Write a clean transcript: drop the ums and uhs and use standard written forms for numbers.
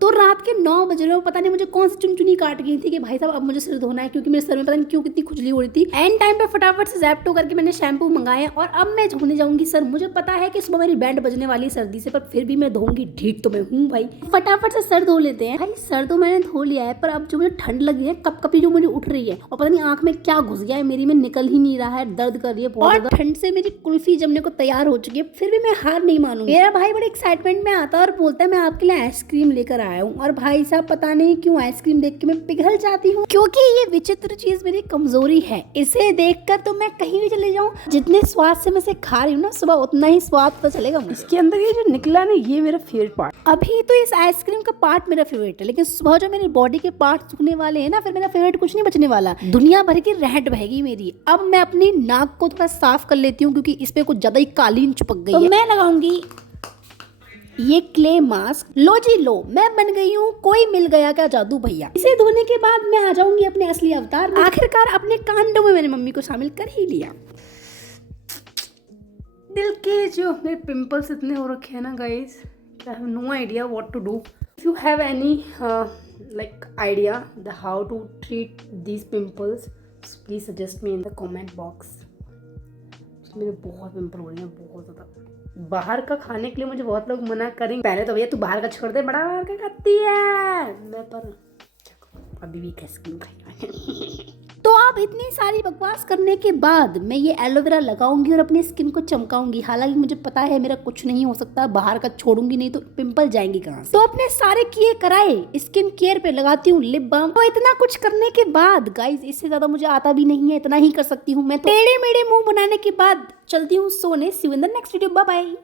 तो रात के 9 बज रहे हो, पता नहीं मुझे कौन सी चुनचुनी काट गई थी कि भाई साहब अब मुझे सिर धोना है, क्योंकि मेरे सर में पता नहीं क्यों कितनी खुजली हो रही थी। एंड टाइम पे फटाफट से ज़ेप्टो करके मैंने शैम्पू मंगाया और अब मैं धोने जाऊंगी सर। मुझे पता है कि सुबह मेरी बैंड बजने वाली है सर्दी से, पर फिर भी मैं धोऊंगी, ठीक तो मैं हूँ भाई। फटाफट से सर धो लेते हैं। भाई सर तो मैंने धो लिया है, पर अब जो मुझे ठंड लगी है, कपकपी जो मुझे उठ रही है और पता नहीं आंख में क्या घुस गया है मेरी में, निकल ही नहीं रहा है, दर्द कर रही है बहुत ज्यादा। ठंड से मेरी कुल्फी जमने को तैयार हो चुकी है, फिर भी मैं हार नहीं मानूंगी। मेरा भाई बड़े एक्साइटमेंट में आता है और बोलता है मैं आपके लिए आइसक्रीम लेकर आया हूँ। और भाई साहब पता नहीं क्यों आइसक्रीम देख के मैं पिघल जाती हूँ, क्योंकि ये विचित्र चीज मेरी कमजोरी है। इसे देखकर तो मैं कहीं भी चले जाऊँ, जितने स्वाद से मैं इसे खा रही हूँ ना, सुबह उतना ही स्वाद तो चलेगा। इसके अंदर ये जो निकला ना, ये मेरा फेवरेट पार्ट। अभी तो इस आइसक्रीम का पार्ट मेरा फेवरेट है, लेकिन सुबह जो मेरी बॉडी के पार्ट सूखने वाले हैं ना, फिर मेरा फेवरेट कुछ नहीं बचने वाला। दुनिया भर की रहट बहेगी मेरी। अब मैं अपनी नाक को थोड़ा साफ कर लेती हूँ, क्योंकि इस पे कुछ ज्यादा ही कालीन चिपक गई है। मैं लगाऊंगी ये क्ले मास्क। लो जी लो, मैं बन गई हूँ कोई मिल गया क्या जादू भैया। इसे धोने के बाद मैं आ जाऊंगी अपने असली अवतार में। आखिरकार अपने कांडों में मैंने मम्मी को शामिल कर ही लिया। दिल के जो मेरे पिंपल्स इतने हो रखे हैं ना guys, I have no idea what to do. If you have any like idea the how to treat these pimples, please suggest me in the comment box। मेरे बहुत पिंपल हो रहे हैं, बहुत ज़्यादा। बाहर का खाने के लिए मुझे बहुत लोग मना करेंगे, पहले तो भैया तू बाहर का छोड़ दे, बड़ा बाहर का खाती है मैं, पर अभी भी आइसक्रीम खाई। तो अब इतनी सारी बकवास करने के बाद मैं ये एलोवेरा लगाऊंगी और अपनी स्किन को चमकाऊंगी। हालांकि मुझे पता है मेरा कुछ नहीं हो सकता, बाहर का छोड़ूंगी नहीं तो पिंपल जाएंगे कहाँ से। तो अपने सारे किए कराए स्किन केयर पे लगाती हूँ लिप बाम। तो इतना कुछ करने के बाद गाइज, इससे ज्यादा मुझे आता भी नहीं है, इतना ही कर सकती हूँ मैं। तो टेढ़े मेढ़े मुंह बनाने के बाद चलती हूँ सोने। See you in the next video, bye bye.